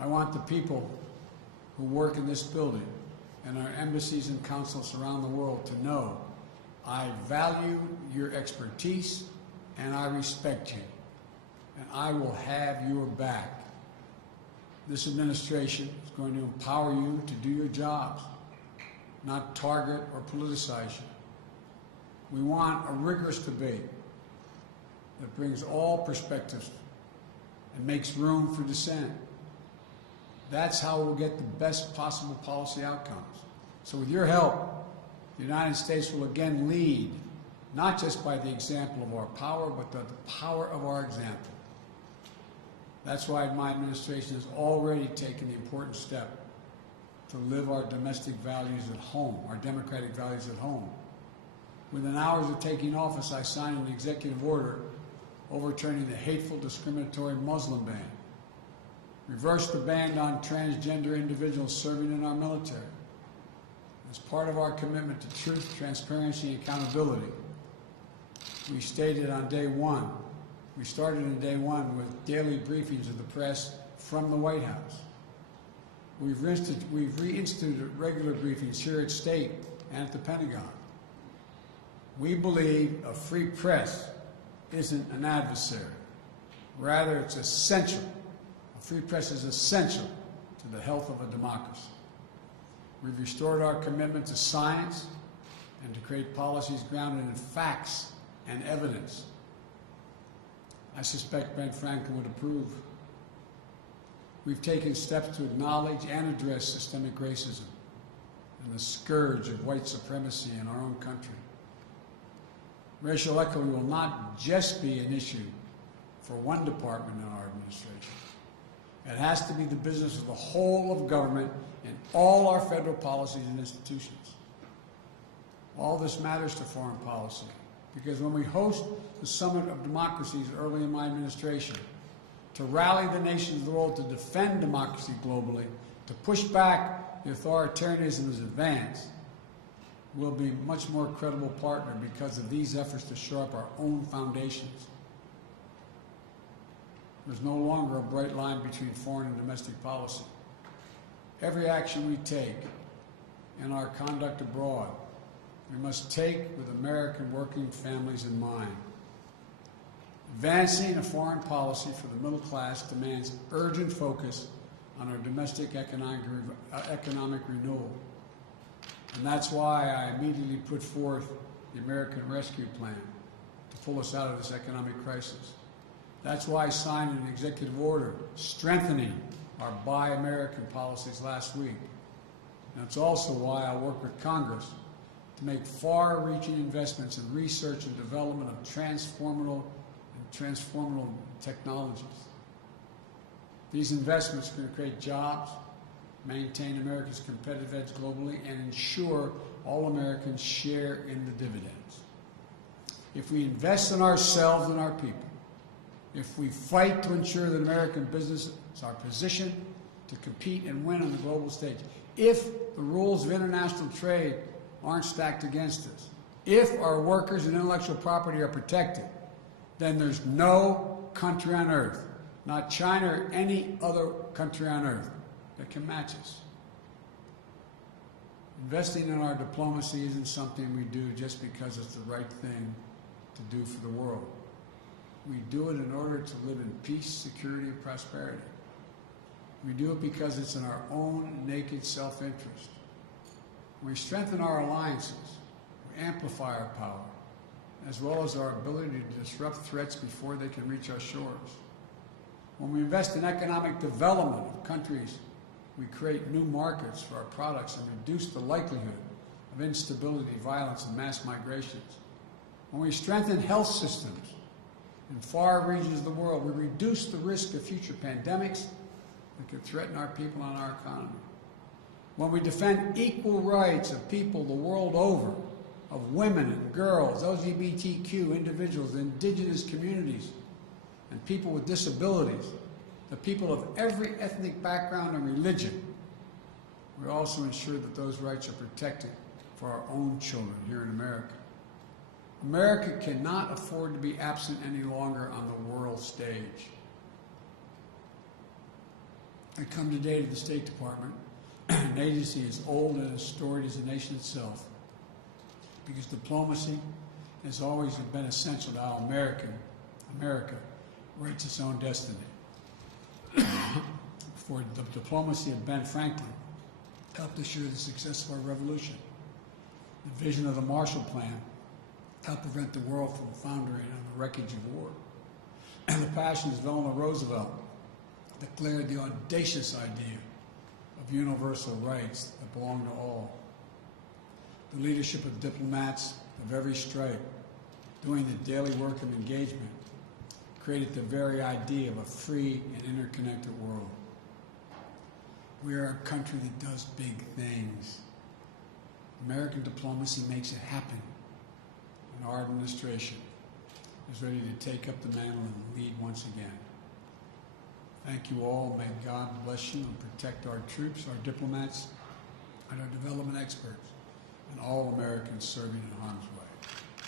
I want the people who work in this building and our embassies and consulates around the world to know I value your expertise and I respect you, and I will have your back. This administration is going to empower you to do your jobs, not target or politicize you. We want a rigorous debate that brings all perspectives and makes room for dissent. That's how we'll get the best possible policy outcomes. So with your help, the United States will again lead, not just by the example of our power, but the power of our example. That's why my administration has already taken the important step to live our domestic values at home, our democratic values at home. Within hours of taking office, I signed an executive order overturning the hateful, discriminatory Muslim ban, reversed the ban on transgender individuals serving in our military. As part of our commitment to truth, transparency, and accountability, we stated on day one, we started on day one with daily briefings of the press from the White House. We've reinstituted regular briefings here at State and at the Pentagon. We believe a free press isn't an adversary. Rather, it's essential. A free press is essential to the health of a democracy. We've restored our commitment to science and to create policies grounded in facts and evidence. I suspect Ben Franklin would approve. We've taken steps to acknowledge and address systemic racism and the scourge of white supremacy in our own country. Racial equity will not just be an issue for one department in our administration. It has to be the business of the whole of government and all our federal policies and institutions. All this matters to foreign policy because when we host the Summit of Democracies early in my administration, to rally the nations of the world to defend democracy globally, to push back the authoritarianism's advance, we'll be a much more credible partner because of these efforts to shore up our own foundations. There's no longer a bright line between foreign and domestic policy. Every action we take in our conduct abroad, we must take with American working families in mind. Advancing a foreign policy for the middle class demands urgent focus on our domestic economic renewal. And that's why I immediately put forth the American Rescue Plan to pull us out of this economic crisis. That's why I signed an executive order strengthening our Buy American policies last week. And it's also why I work with Congress to make far-reaching investments in research and development of transformative technologies. These investments are going to create jobs, maintain America's competitive edge globally, and ensure all Americans share in the dividends. If we invest in ourselves and our people, if we fight to ensure that American businesses are positioned to compete and win on the global stage, if the rules of international trade aren't stacked against us, if our workers and intellectual property are protected, then there's no country on earth, not China or any other country on earth, that can match us. Investing in our diplomacy isn't something we do just because it's the right thing to do for the world. We do it in order to live in peace, security, and prosperity. We do it because it's in our own naked self-interest. We strengthen our alliances, we amplify our power, as well as our ability to disrupt threats before they can reach our shores. When we invest in economic development of countries, we create new markets for our products and reduce the likelihood of instability, violence, and mass migrations. When we strengthen health systems in far regions of the world, we reduce the risk of future pandemics that could threaten our people and our economy. When we defend equal rights of people the world over, of women and girls, LGBTQ individuals, indigenous communities, and people with disabilities, the people of every ethnic background and religion, we also ensure that those rights are protected for our own children here in America. America cannot afford to be absent any longer on the world stage. I come today to the State Department, an agency as old and as storied as the nation itself, because diplomacy has always been essential to how America writes its own destiny. For the diplomacy of Ben Franklin helped assure the success of our revolution. The vision of the Marshall Plan helped prevent the world from foundering on the wreckage of war. And the passions of Eleanor Roosevelt declared the audacious idea of universal rights that belong to all. The leadership of diplomats of every stripe doing the daily work of engagement created the very idea of a free and interconnected world. We are a country that does big things. American diplomacy makes it happen. And our administration is ready to take up the mantle and lead once again. Thank you all. May God bless you and protect our troops, our diplomats, and our development experts, and all Americans serving in harm's way.